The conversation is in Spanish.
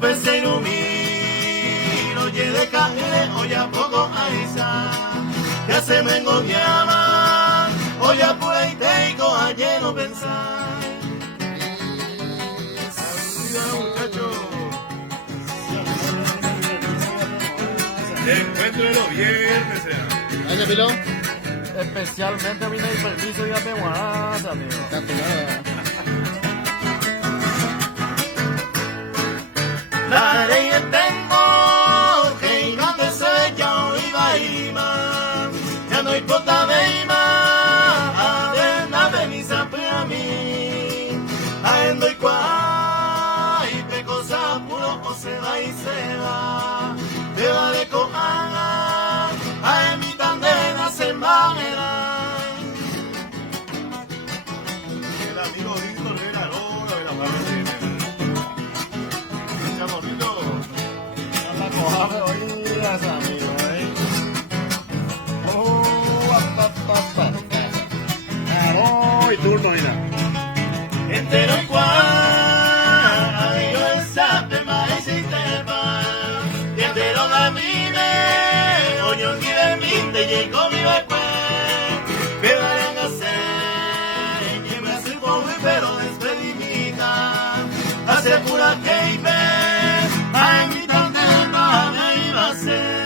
pensé y no miro, oye de caer, oye a poco a esa, ya se me engoñaban, oye a pues y tengo ayer no pensar. Muchachos, encuentro de los viernes, Gracias, Pilo. Especialmente vine el permiso y de Guanata, amigo. La ley tengo que no te sé yo iba y más, ya no importa de más, a ver nada ni sabe a mí, a endo y cuá, y pe cosa puro o se va y se va, te va de cojar, a mi tandena se manera. El amigo Víctor de la Lora de la Barra. Coja oídas, amigo, Voy, turno, mira. Entero y cual, yo el sape más y te va, y entero la mine, oño ni de mí te llegó mi bebé, ¿qué van a hacer? Que me hace pobre pero despedimita, hace pura que me, a mi tante me iba a ser.